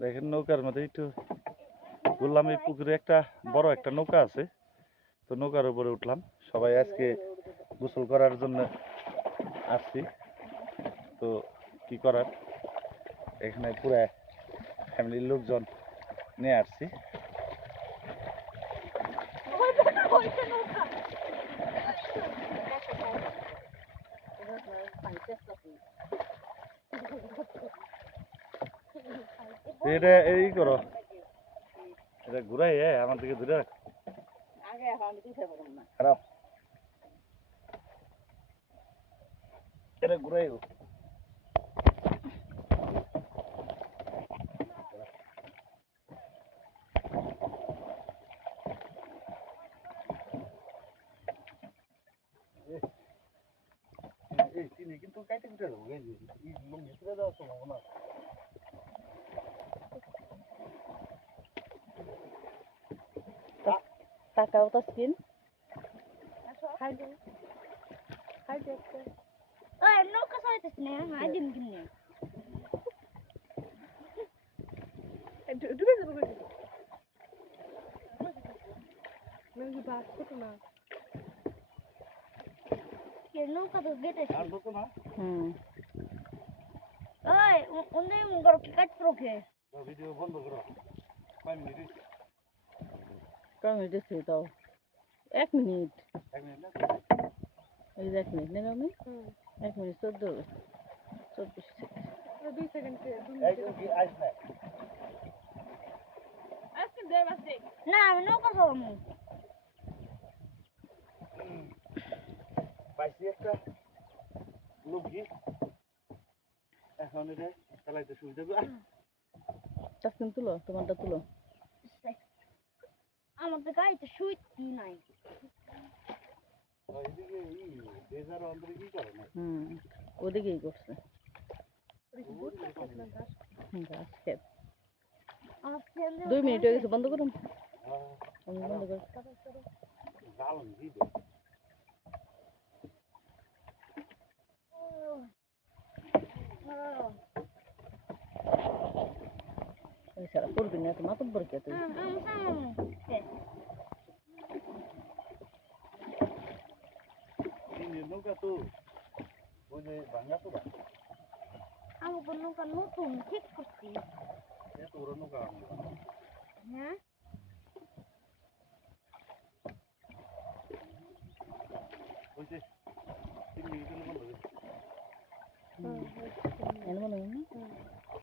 দেখেন নৌকার মধ্যে একটু বললাম এই পুকুরে একটা, বড় একটা নৌকা আছে। তো নৌকার উপরে উঠলাম। সবাই আজকে গোসল করার জন্য আসছি। তো কি করার? এখানে পুরা ফ্যামিলির লোকজন নিয়ে আসছি। এটা এই করো এটা ঘুরাই হ্যাঁ আমার দিকে রাখ না খারাপ এটা ঘুরাই এই চিনি কিন্তু কাইতে কুটে দেবো এই লুঙ্গি তুলে দেওয়ার সম্ভাবনা টাকাও তো ওই নৌকা চালাইতেছ না হাই দিন কিনে ডুবে যাব বাস কত না। নৌকা তো গেটে আর বলতো না? হুম। ওই ওন্দে মুগর কি প্রকে ভিডিও বন্ধ করো। কয় মিনিট। কম দিচ্ছি তো এক মিনিট। এই যে এক মিনিট না আমি? এক মিনিট চোদ্দ চব্বিশ দুই সেকেন্ড না। আমি নৌকা পাইছি একটা। এখন এটা চালাইতে সুবিধা তুলো তোমারটা তুলো। কি করে হুম ওদিকেই করছে দুই মিনিট হয়ে গেছে বন্ধ করুন বন্ধ করি জ্বালান দিয়ে দে এই সারা করবি না তো মাতব্বর কে তুই তিন নৌকা তো ওই যে ভাঙা তো বা আমার নৌকা নতুন ঠিক করছি এত বড় নৌকা আনলো। হ্যাঁ